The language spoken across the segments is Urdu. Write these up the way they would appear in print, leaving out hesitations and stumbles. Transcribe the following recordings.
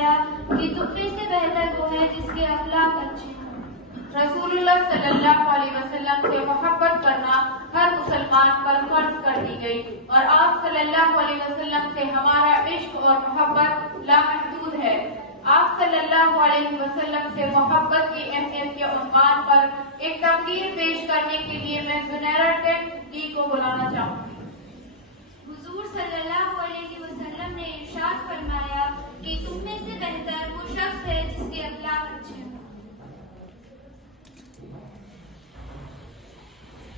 فرمایا کہ تم میں سے بہتر وہ ہے جس کے اخلاق اچھے ہوں۔ رسول اللہ صلی اللہ علیہ وسلم سے محبت کرنا ہر مسلمان پر فرض کر دی گئی، اور آپ صلی اللہ علیہ وسلم سے ہمارا عشق اور محبت لامحدود ہے۔ آپ صلی اللہ علیہ وسلم سے محبت کی اہمیت کے عنوان پر ایک تقریر پیش کرنے کے لیے میں زنیرہ ٹینٹی کو بلانا چاہوں گی۔ حضور صلی اللہ علیہ وسلم نے ارشاد فرمایا کہ تم میں سے بہتر وہ شخص ہے جس کے اخلاق اچھے ہوں۔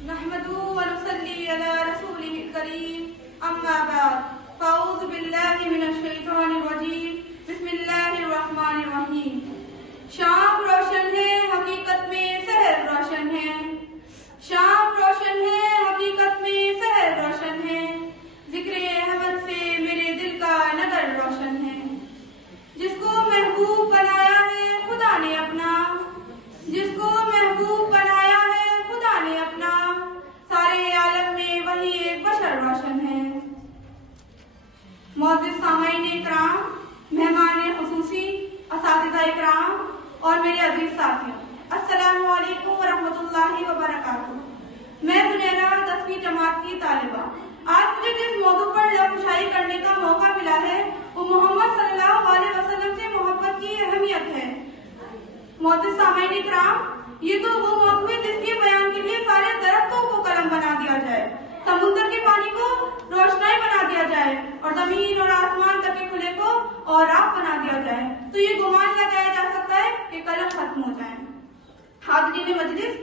نحمده ونصلي على رسوله الكريم اما بعد فاعوذ بالله من الشیطان الرجیم بسم اللہ الرحمن الرحیم۔ شام روشن ہے حقیقت میں سحر روشن ہے، شام روشن ہے حقیقت میں سحر روشن ہے، ذکر احمد سے میرے دل کا نظر روشن ہے۔ جس کو محبوب بنایا ہے خدا نے اپنا، جس کو محبوب بنایا ہے خدا نے اپنا، سارے عالم میں وہی ایک بشر روشن ہے۔ معزز سامعین اکرام، مہمان خصوصی، اساتذہ اکرام اور میرے عزیز ساتھیوں، السلام علیکم ورحمۃ اللہ وبرکاتہ۔ میں زنیرہ 10ویں جماعت کی طالبہ۔ آج مجھے جس موضوع پر لفظ کرنے کا موقع ملا ہے وہ محمد صلی اللہ علیہ وسلم سے محبت کی اہمیت ہے۔ معزز سامعین اکرام، یہ تو وہ موضوع ہے جس کے بیان کے لیے سارے درختوں کو قلم بنا دیا جائے، سمندر کے پانی کو روشنائی بنا دیا جائے اور زمین اور آسمان تک کے کھلے کو اور آب بنا دیا جائے تو یہ گمان لگایا جا سکتا ہے کہ قلم ختم ہو جائے۔ حاضرین مجلس،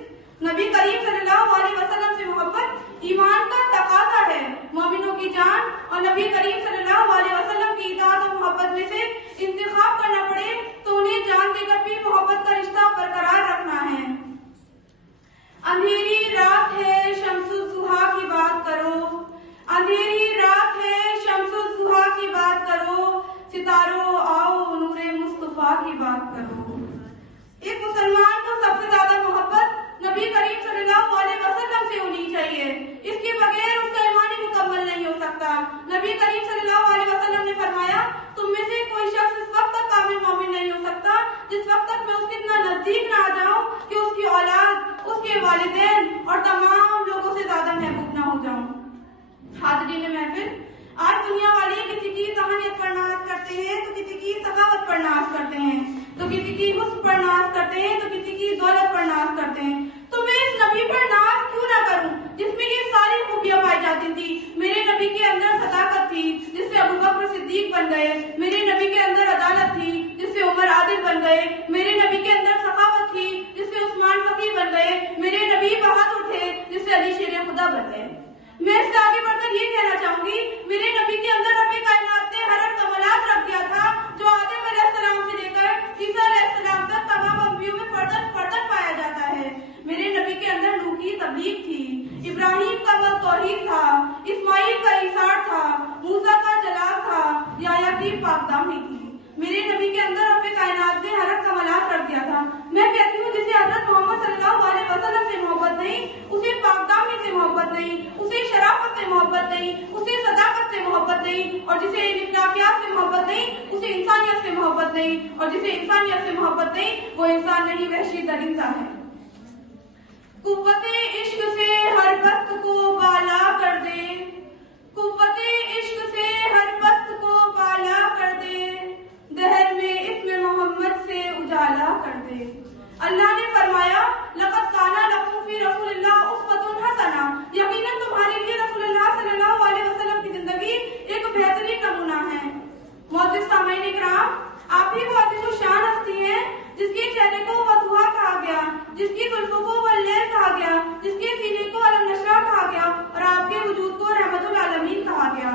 نبی کریم صلی اللہ علیہ وسلم سے محبت ایمان کا تقاضا ہے۔ مومنوں کی جان اور نبی کریم صلی اللہ علیہ وسلم کی اطاعت و محبت میں سے انتخاب کرنا پڑے تو انہیں جان دے کر بھی محبت کا رشتہ برقرار رکھنا ہے۔ اندھیری رات ہے شمس الضحیٰ کی بات کرو، اندھیری رات ہے شمس الضحیٰ کی بات کرو، ستاروں آؤ نور مصطفیٰ کی بات کرو۔ ایک مسلمان کو سب سے زیادہ محبت نبی کریم صلی اللہ علیہ وسلم سے ہونی چاہیے، اس کے بغیر اس کا ایمان ہی مکمل نہیں ہو سکتا۔ نبی کریم صلی اللہ علیہ وسلم نے فرمایا، تم میں سے کوئی شخص اس وقت تک کامل مومن نہیں ہو سکتا جس وقت تک میں اس کے اتنا نزدیک نہ آ جاؤں کہ اس کی اولاد، اس کے والدین اور تمام لوگوں سے زیادہ محبوب نہ ہو جاؤں۔ حاضرین محفل، آج دنیا والے کسی کی ذہانت پر ناز کرتے ہیں تو کسی کی سخاوت پر ناز کرتے ہیں، تو کسی کی حسن پر ناز کرتے ہیں تو کسی کی دولت پر ناز کرتے ہیں۔ تو میں اس نبی پر ناز کیوں نہ کروں جس میں یہ ساری خوبیاں پائی جاتی تھی؟ میرے نبی کے اندر صداقت تھی جس سے ابوبکر صدیق بن گئے، میرے نبی کے اندر عدالت تھی جس سے عمر عادل بن گئے، میرے نبی کے اندر سخاوت تھی جس سے عثمان فقیہ بن گئے، میرے نبی بہادر تھے جس سے علی شیر خدا بن گئے۔ میں اس سے آگے بڑھ کر یہ کہنا چاہوں گی، میرے نبی کے اندر رب کائنات نے ہر کمالات رکھ دیا تھا جو آدم علیہ السلام سے لے کر عیسیٰ علیہ السلام تک تمام انبیاء میں فردن فردن پایا جاتا ہے۔ میرے نبی کے اندر نوح کی تبلیغ تھی، ابراہیم کا مذہب توحید تھا، اسماعیل کا ایثار تھا، موسیٰ کا جلال تھا، یحییٰ کی پاکدامنی تھی۔ میرے نبی کے اندر رب کائنات نے ہر کمالات رکھ دیا تھا۔ میں کہتی ہوں جسے حضرت محمد صلی اللہ علیہ وسلم سے محبت نہیں، اسے پاکدامنی سے محبت نہیں، اسے شرافت سے محبت نہیں، اسے صداقت سے محبت نہیں، اور جسے اخلاقیات سے محبت نہیں اسے انسانیت سے محبت نہیں، اور جسے انسانیت سے محبت نہیں وہ انسان نہیں، وحشی درندہ ہے۔ قوت عشق سے ہر پست کو بالا کر دے، قوت عشق سے ہر پست کو بالا کر دے، دہر میں اسم محمد سے اجالا کر دے۔ اللہ نے فرمایا، لقد کان لکم فی رسول اللہ اسوۃ حسنہ، یقیناً تمہارے لیے رسول اللہ صلی اللہ علیہ وسلم کی زندگی ایک بہترین نمونہ ہے۔ معزز سامعین اکرام، آپ ہی وہ عزیز و شان ہستی ہیں جس کے چہرے کو وضوحا کہا گیا، جس کی زلفوں کو واللیل کہا گیا، جس کے سینے کو علم نشرہ کہا گیا اور آپ کے وجود کو رحمت العالمین کہا گیا۔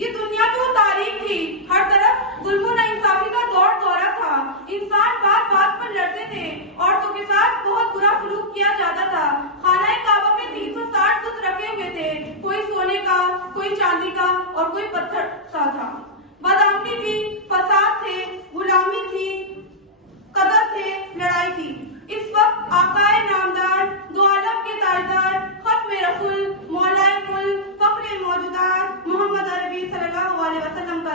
یہ دنیا تو تاریخ تھی، ہر طرف ظلم و ناانصافی کا دورہ تھا، انسان بات بات پر لڑتے تھے، عورتوں کے ساتھ بہت برا سلوک کیا جاتا تھا، خانہ کعبہ میں 360 بت رکھے ہوئے تھے، کوئی سونے کا، کوئی چاندی کا اور کوئی پتھر کا تھا، بدامنی تھی، فساد تھے، غلامی تھی، قتل تھے، لڑائی تھی۔ اس وقت آقائے نامدار، دو عالم کے تاجدار، ختم رسول، مولا کل، فخر موجودات محمد عربی صلی اللہ علیہ وسلم کا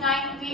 9B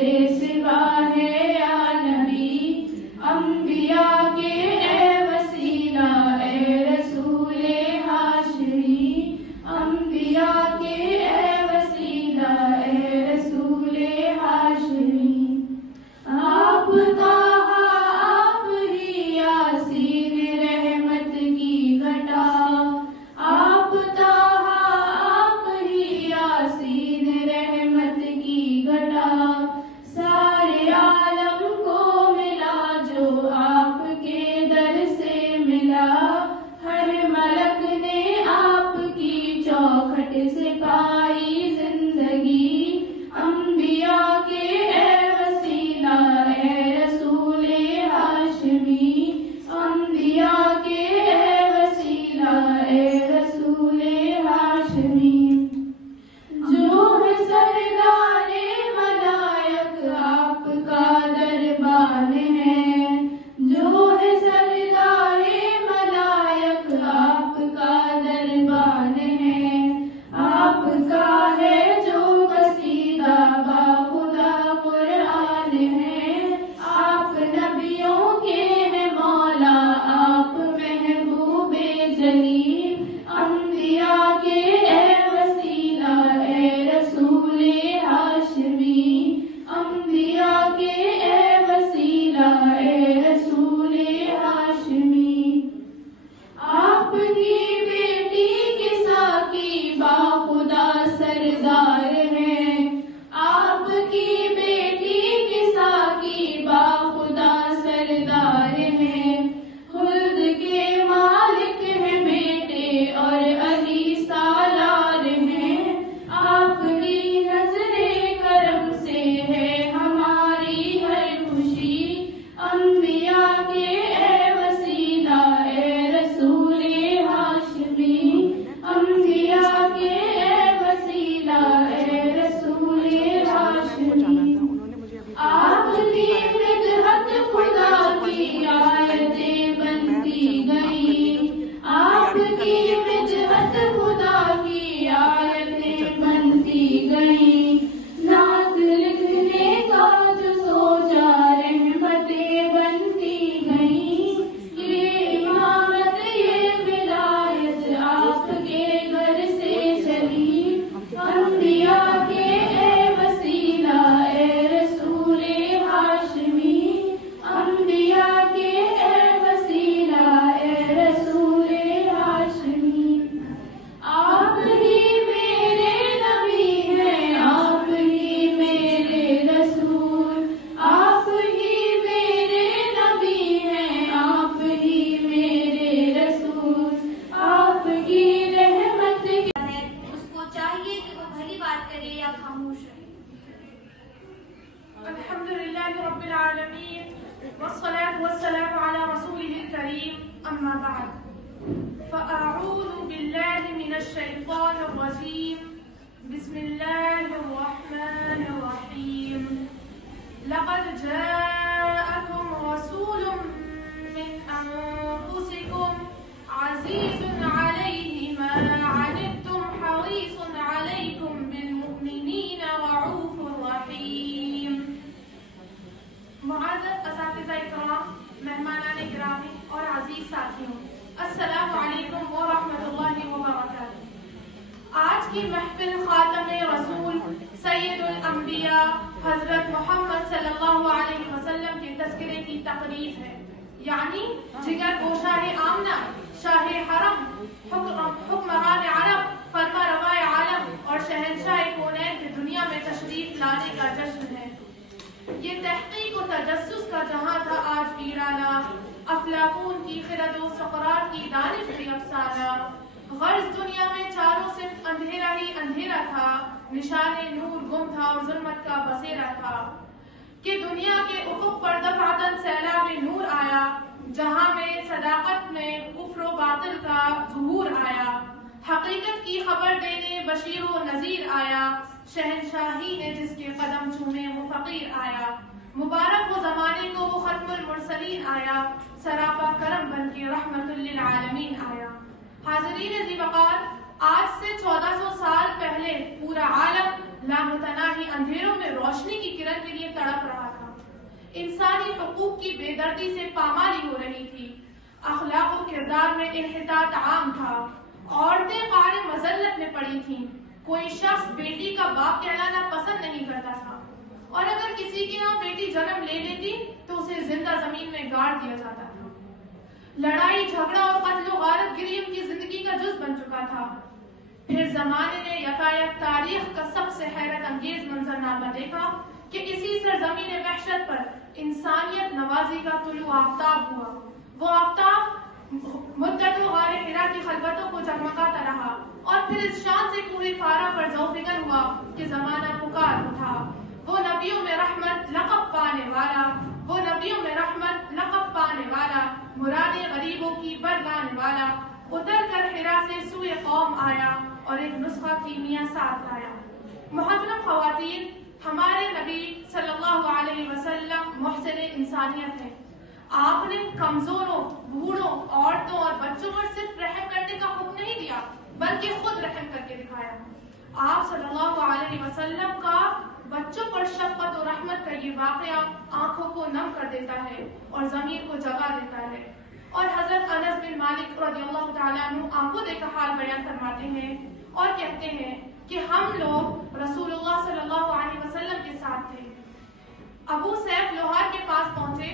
سے سوا ہے یا نبی، انبیاء کے اے وسیلہ اے رسول ہاشمی، انبیاء کے اے وسیلہ اے رسول ہاشمی، آپ طٰہٰ آپ ہی یاسین رحمت کی گھٹا، آپ طٰہٰ آپ ہی یاسین رحمت کی گھٹا، سارے عالم کو ملا جو آپ کے در سے ملا، ہر ملک نے آپ کی چوکھٹ سے پائی زندگی، انبیاء کے اے وسیلہ اے رسول ہاشمی، انبیاء کے اے وسیلہ اے رسول ہاشمی، جو ہے سردار ملائک آپ کا دربان ہے، جو ہے سردار ملائک آپ کا دربان ہے، آپ کا ہے جو قصیدہ با خدا قرآن ہے، آپ نبیوں کے ہیں مولا آپ محبوب جلی، انبیاء کے اے وسیلہ اے رسول ہاشمی، انبیاء کے اے وسیلہ اے رسول ہاشمی، آپ کی بیٹی کے ساقی با خدا سردار ہیں، آپ کی بیٹی کے ساقی با خدا سردار ہیں، خلد کے مالک ہیں بیٹے اور علی سالار ہیں، آپ کی نظر کرم سے ہے ہماری ہر خوشی، انبیاء کے اے وسیلہ اے رسول ہاشمی، انبیاء کے اے وسیلہ اے رسول ہاشمی، آپ کی مدحت خدا کی آیتیں بنتی گئیں، آپ کی مدحت خدا کی آیتیں بنتی گئیں، نعت لکھنے کا جو سوچا رحمتیں بنتی گئیں، یہ امامت یہ ولایت آپ کے گھر سے چلی، انبیاء کے اے وسیلہ اے رسول ہاشمی، انبیاء کے اے وسیلہ اے رسول ہاشمی، آپ ہی میرے نبی ہیں، آپ ہی میرے رسول، آپ ہی میرے نبی ہیں، آپ ہی میرے رسول، آپ کی رحمت ہے اس کو چاہیے کہ وہ بھلی بات کرے یا خاموش رہے۔ الحمد للہ رب العالمین والصلاة والسلام على رسوله الكريم أما بعد فأعوذ بالله من الشيطان الرجيم بسم الله الرحمن الرحيم لقد جاءكم رسول من أنفسكم عزيز عليه ما عنتم حريص عليكم بالمؤمنين رؤوف رحيم۔ معزز اساتذہ اکرام، مہمانان گرامی اور عزیز ساتھیوں، السلام علیکم ورحمۃ اللہ وبرکاتہ۔ آج کی محفل خاتم رسول سید الانبیاء حضرت محمد صلی اللہ علیہ وسلم کے تذکرے کی تقریب ہے، یعنی جگر کو شاہ آمنہ، شاہ حرم، حکمران عرب، فرما روائے عالم اور شہنشاہ کونین کے دنیا میں تشریف لانے کا جشن ہے۔ یہ تحقیق و تجسس کا جہاں تھا آج ویرانہ، افلاطون کی خرد و سقراط کی دانش بھی افسانہ، غرض دنیا میں چاروں صرف اندھیرا ہی اندھیرا تھا، نشان نور گم تھا اور ظلمت کا بسیرا تھا، کہ دنیا کے افق پر دفعتاً سیلاب نور آیا، جہاں میں صداقت میں کفر و باطل کا ظہور آیا، حقیقت کی خبر دینے بشیر و نذیر آیا، شہنشاہی نے جس کے قدم چومے وہ فقیر آیا، مبارک وہ زمانے کو وہ ختم المرسلین آیا، سراپا کرم بن کے رحمت للعالمین آیا۔ حاضرین ذی وقار، آج سے 1400 سال پہلے پورا عالم لامتناہی اندھیروں میں روشنی کی کرن کے لیے تڑپ رہا تھا. انسانی حقوق کی بے دردی سے پامالی ہو رہی تھی. اخلاق و کردار میں انحطاط عام تھا. عورتیں قعر مذلت میں پڑی تھیں. کوئی شخص بیٹی کا باپ کہلانا پسند نہیں کرتا تھا، اور اگر کسی کے یہاں بیٹی جنم لے لیتی تو اسے زندہ زمین میں گاڑ دیا جاتا تھا. لڑائی جھگڑا اور قتل و غارت گری ان کی زندگی کا جز بن چکا تھا. پھر زمانے نے یکایک تاریخ کا سب سے حیرت انگیز منظرنامہ دیکھا کہ اسی سرزمین وحشت پر انسانیت نوازی کا طلوع آفتاب ہوا. وہ آفتاب مدت غار حرا کی خلوتوں کو جگمگاتا رہا، اور پھر اس شان سے کوہ فارا پر ذوفکر ہوا کہ زمانہ پکار اٹھا. وہ نبیوں میں رحمت لقب پانے والا، وہ نبیوں میں رحمت لقب پانے والا، مرادیں غریبوں کی برلانے والا اتر کر حرا سے سوئے قوم آیا اور ایک نسخہ کیمیا ساتھ لایا. محترم خواتین، ہمارے نبی صلی اللہ علیہ وسلم محسن انسانیت ہیں. آپ نے کمزوروں، بوڑھوں، عورتوں اور بچوں پر صرف رحم کرنے کا حکم نہیں دیا بلکہ خود رحم کر کے دکھایا. آپ صلی اللہ علیہ وسلم کا بچوں پر شفقت و رحمت کا یہ واقعہ آنکھوں کو نم کر دیتا ہے اور ضمیر کو جگا دیتا ہے. اور حضرت انس بن مالک رضی اللہ تعالیٰ عنہ آنکھوں دیکھا حال بیان فرماتے ہیں اور کہتے ہیں کہ ہم لوگ رسول اللہ صلی اللہ علیہ وسلم کے ساتھ تھے. ابو سیف لوہار کے پاس پہنچے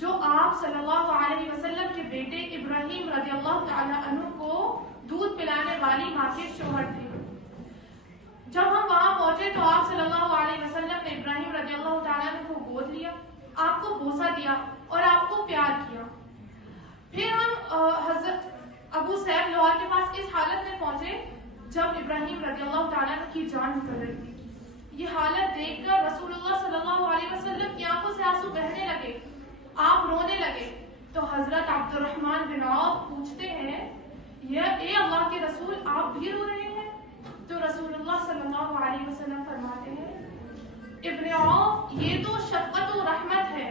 جو آپ صلی اللہ علیہ وسلم کے بیٹے ابراہیم رضی اللہ تعالیٰ عنہ کو دودھ پلانے والی ماں کے شوہر تھے. جب ہم وہاں پہنچے تو آپ صلی اللہ علیہ وسلم نے ابراہیم رضی اللہ تعالیٰ عنہ کو گود لیا، آپ کو بوسہ دیا اور آپ کو پیار کیا. پھر ہم حضرت ابو سیف لوہار کے پاس اس حالت میں پہنچے جب ابراہیم رضی اللہ تعالیٰ عنہ کی جان نکل رہی تھی. یہ حالت دیکھ کر رسول اللہ صلی اللہ علیہ وسلم کی آنکھوں سے آنسو بہنے لگے، آپ رونے لگے. تو حضرت عبد الرحمن بن عوف پوچھتے ہیں، اے اللہ کے رسول، آپ بھی رو رہے ہیں؟ تو رسول اللہ صلی اللہ علیہ وسلم فرماتے ہیں، ابن عوف، یہ تو شفقت و رحمت ہے.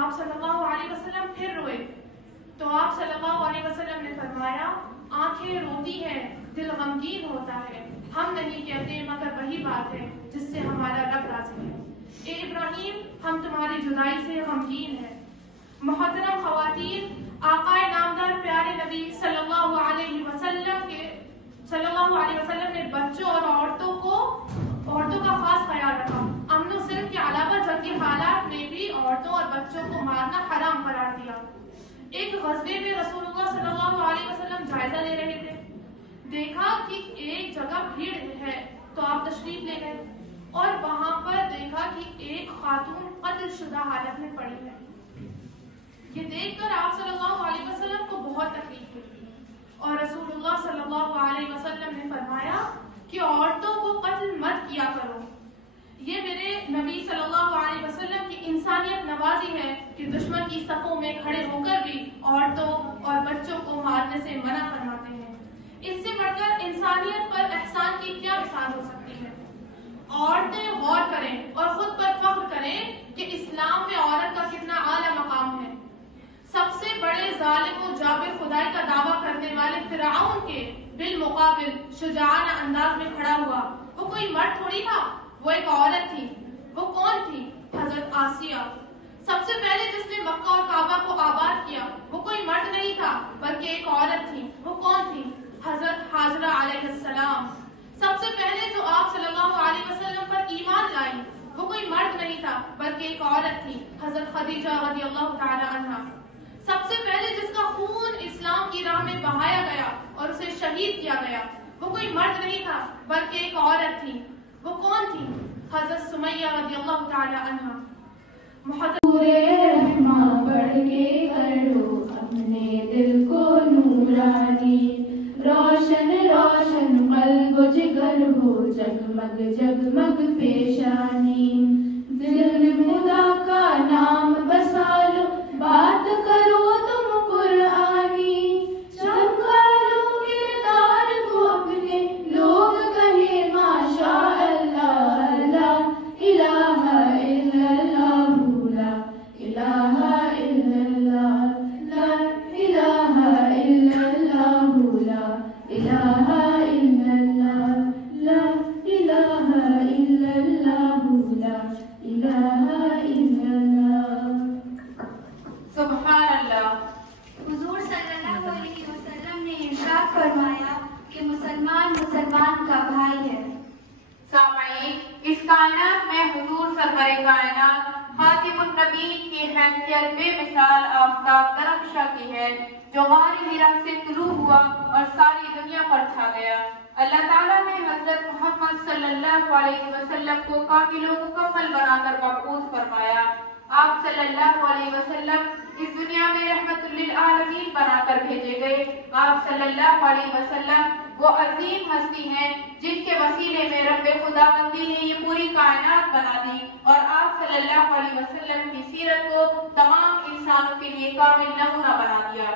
آپ صلی اللہ علیہ وسلم پھر روئے تو آپ صلی اللہ علیہ وسلم نے فرمایا، آنکھیں روتی ہیں، دل غمگین ہوتا ہے، ہم نہیں کہتے مگر وہی بات ہے جس سے ہمارا رب راضی ہے. اے ابراہیم، ہم تمہاری جدائی سے غمگین ہیں. محترم خواتین، آقا نامدار پیارے نبی صلی اللہ علیہ وسلم نے بچوں اور عورتوں کا خاص خیال رکھا. امن و سلم کے علاوہ جنگ کے حالات میں بھی عورتوں اور بچوں کو مارنا حرام قرار دیا. ایک غزوے میں رسول اللہ صلی اللہ علیہ وسلم جائزہ لے رہے تھے. دیکھا کہ ایک جگہ بھیڑ ہے تو آپ تشریف لے گئے اور وہاں پر دیکھا کہ ایک خاتون قتل شدہ حالت میں پڑی ہے. یہ دیکھ کر آپ صلی اللہ علیہ وسلم کو بہت تکلیف ہوئی اور رسول اللہ صلی اللہ علیہ وسلم نے فرمایا کہ عورتوں کو قتل مت کیا کرو. یہ میرے نبی صلی اللہ علیہ وسلم کی انسانیت نوازی ہے کہ دشمن کی صفوں میں کھڑے ہو کر بھی عورتوں اور بچوں کو مارنے سے منع فرماتے ہیں. اس سے بڑھ کر انسانیت پر احسان کی کیا مثال ہو سکتی ہے؟ عورتیں غور کریں اور خود پر فخر کریں کہ اسلام میں عورت کا کتنا اعلیٰ مقام ہے. سب سے بڑے ظالم و جابر خدائی کا دعویٰ کرنے والے فرعون کے بالمقابل شجاعانہ انداز میں کھڑا ہوا. وہ کوئی مرد تھوڑی تھا، وہ ایک عورت تھی. وہ کون تھی؟ حضرت آسیہ. سب سے پہلے جس نے مکہ اور کعبہ کو آباد کیا وہ کوئی مرد نہیں تھا بلکہ ایک عورت تھی. وہ کون تھی؟ حضرت حاجرہ علیہ السلام. سب سے پہلے جو آپ صلی اللہ علیہ وسلم پر ایمان لائی وہ کوئی مرد نہیں تھا بلکہ ایک عورت تھی. حضرت خدیجہ رضی اللہ تعالی عنہا. سب سے پہلے جس کا خون اسلام کی راہ میں بہایا گیا اور اسے شہید کیا گیا وہ کوئی مرد نہیں تھا بلکہ ایک عورت تھی. وہ کون تھی؟ حضرت سمیہ رضی اللہ تعالی عنہا. رحماں بڑھ کے کر لو اپنے دل کو نورانی، روشن روشن قلب و جگر ہو جگمگ جگمگ پیشانی. دل خدا کا نام بسا لو، بات کرو تم قرآنی، چمکا لو کردار کو اپنے، لوگ کہیں ماشاء اللہ لا الہ الا اللہ، لا الہ الا اللہ، لا الہ الا اللہ، لا الہ إله إلا الله. سبحان اللہ. حضور صلی اللہ علیہ وسلم نے ارشاد فرمایا کہ مسلمان مسلمان کا بھائی ہے. سامعین، اس کائنات میں حضور سرور کائنات خاتم النبیین کی حیثیت بے مثال آفتاب درخشاں کی ہے جو غار حرا سے طلوع ہوا اور ساری دنیا پر چھا گیا. اللہ تعالیٰ نے حضرت محمد صلی اللہ علیہ وسلم کو کامل و مکمل بنا کر مبعوث فرمایا. آپ صلی اللہ علیہ وسلم اس دنیا میں رحمت للعالمین بنا کر بھیجے گئے. آپ صلی اللہ علیہ وسلم وہ عظیم ہستی ہیں جن کے وسیلے میں رب خداوندی نے یہ پوری کائنات بنا دی اور آپ صلی اللہ علیہ وسلم کی سیرت کو تمام انسانوں کے لیے کامل نمونہ بنا دیا.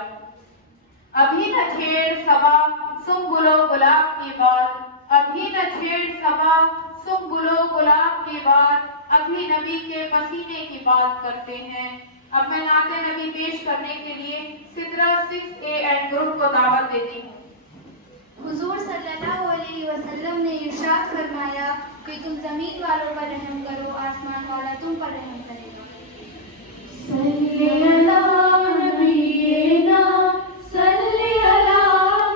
ابھی نہ چھیڑ صبا سنبل و گلاب کی بات، ابھی نہ چھیڑ صبا سنبل و گلاب کی بات، ابھی نبی کے پسینے کی بات کرتے ہیں. اب میں نعت نبی پیش کرنے کے لیے سدرا 6A گروپ کو دعوت دیتی ہوں. حضور صلی اللہ علیہ وسلم نے ارشاد فرمایا کہ تم زمین والوں پر رحم کرو، آسمان والا تم پر رحم کرے گا. صلی علی نبینا صلی علی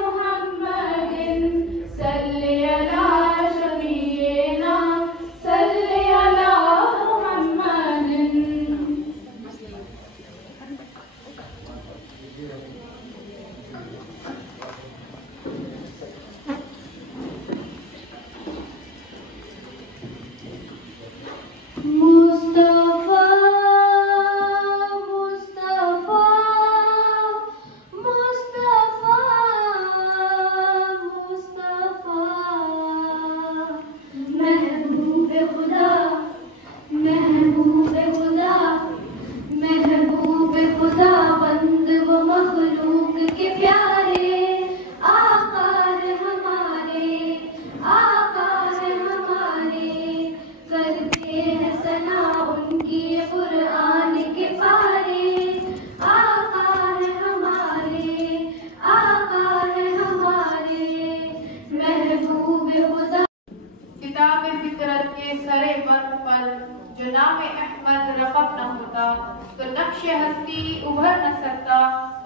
محمد صلی علی شفیعنا صلی علی محمد.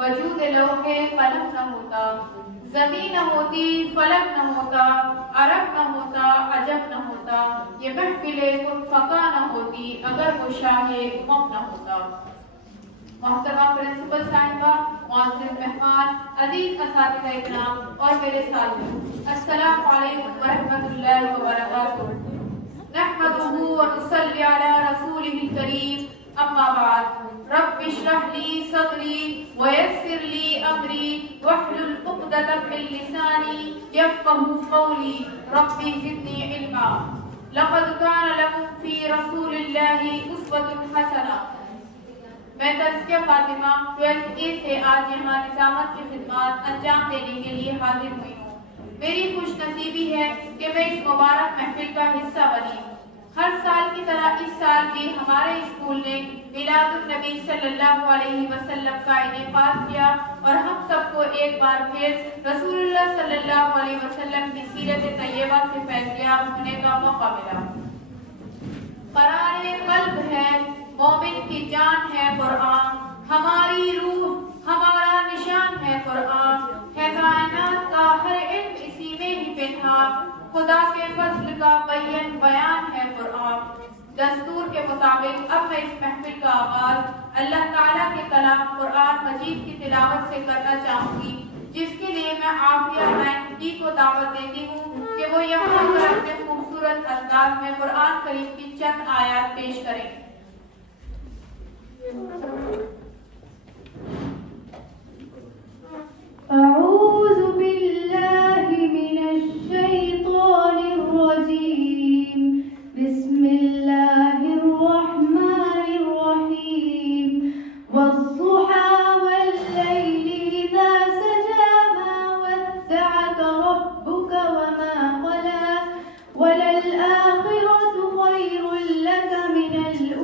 وجود لوحے قلم نہ ہوتا، زمین نہ ہوتی، فلک نہ ہوتا، عرب نہ ہوتا، عجب نہ ہوتا، یہ محفل کن فقا نہ ہوتی اگر وہ شاہ امم نہ ہوتا. محترمہ پرنسپل صاحبہ، معزز مہمان، عزیز اساتذہ اکرام اور میرے ساتھیوں، السلام علیکم ورحمۃ اللہ وبرکاتہ. نحمدہ ونصلی علی رسولہ الکریم، اما بعد. رب اشرح لی صدری ویسر لی امری واحلل عقدۃ من لسانی یفقهوا قولی رب زدنی علما. لقد كان لكم في رسول الله اسوة حسنہ. میں تزکیہ فاطمہ 12A سے آج یہاں نظامت کی خدمات انجام دینے کے لیے حاضر ہوئی ہوں. میری خوش نصیبی ہے کہ میں اس مبارک محفل کا حصہ بنی. ہر سال کی طرح اس سال بھی ہمارے اسکول نے میلاد النبی صلی اللہ علیہ وسلم کا انعقاد کیا اور ہم سب کو ایک بار پھر رسول اللہ صلی اللہ علیہ وسلم کی سیرت طیبہ سے فیضیاب ہونے کا موقع ملا. قرار قلب ہے، مومن کی جان ہے قرآن، ہماری روح ہمارا نشان ہے قرآن، ہے کائنات کا ہر علم اسی میں ہی پنہا، خدا کے فضل کا بیان ہے قرآن. دستور کے مطابق اب میں اس محفل کا آغاز اللہ تعالیٰ کے کلام قرآن مجید کی تلاوت سے کرنا چاہوں گی، جس کے لیے میں عافیہ بہن جی کو دعوت دیتی ہوں کہ وہ یہاں پر اپنے خوبصورت انداز میں قرآن کریم کی چند آیات پیش کریں. أعوذ بالله من الشيطان الرجيم. بسم الله الرحمن الرحيم. والضحى والليل إذا سجى ما ودعك ربك وما قلى وللآخرة خير لك من الأولى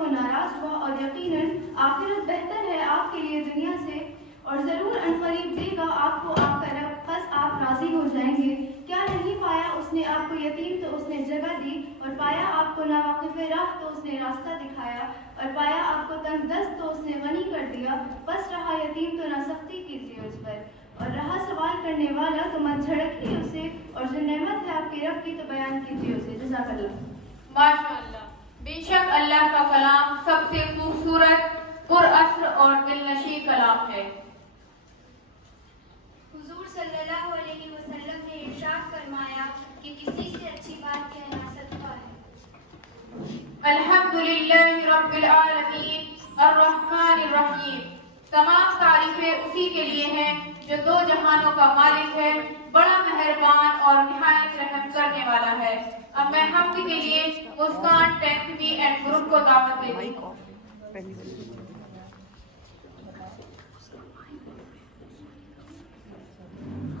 وہ ناراض ہوا اور یقیناً آخرت بہتر ہے آپ کے لیے دنیا سے، اور ضرور عنقریب دے گا آپ کو آپ کا رب، بس آپ راضی ہو جائیں گے۔ کیا نہیں پایا اس نے آپ کو یتیم تو اس نے جگہ دی، اور پایا آپ کو ناواقف راہ تو اس نے راستہ دکھایا، اور پایا آپ کو تنگ دست تو اس نے غنی کر دیا، بس رہا یتیم تو نہ سختی کیجیے اس پر، اور رہا سوال کرنے والا تو مت جھڑکیے اسے، اور جو نعمت ہے آپ کے رب کی تو بیان کیجیے اسے۔ جزاک اللہ۔ ماشاء اللہ، بے شک اللہ کا کلام سب سے خوبصورت، پر اثر اور دلنشیں کلام ہے۔ حضور صلی اللہ علیہ وسلم نے ارشاد فرمایا کہ کسی سے اچھی بات کہنا صدقہ ہے۔ الحمدللہ رب العالمین الرحمن الرحیم، تمام تعریفیں اسی کے لیے ہیں جو دو جہانوں کا مالک ہے، بڑا مہربان اور نہایت رحم کرنے والا ہے۔ اب میں حمد کے لیے مسکان ٹیکمی اینڈ گروپ کو دعوت دیتی ہوں۔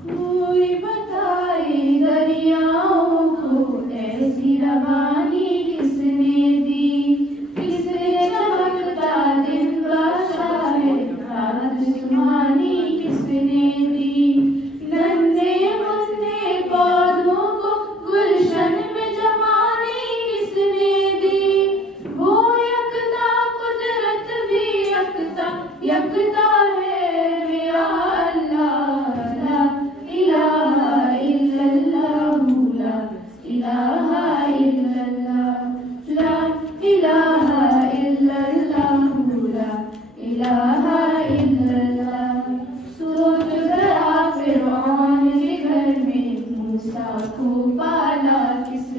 کوئی بتائے دریاؤں کو ایسی روانی کس نے دی، کس نے چمکتا دن کا شاہد رات سمانی کس نے دی، ننھے منھے پودوں کو گلشن میں جمانی کس نے دی، وہ یکتا قدرت بھی یکتا یکتا ہے یا اللہ، لا الہ الا اللہ، لا الہ الا اللہ، لا الہ الا اللہ، لا الہ الا اللہ۔ سوچ ذرا فرعون کے گھر میں موسیٰ کو پالا کس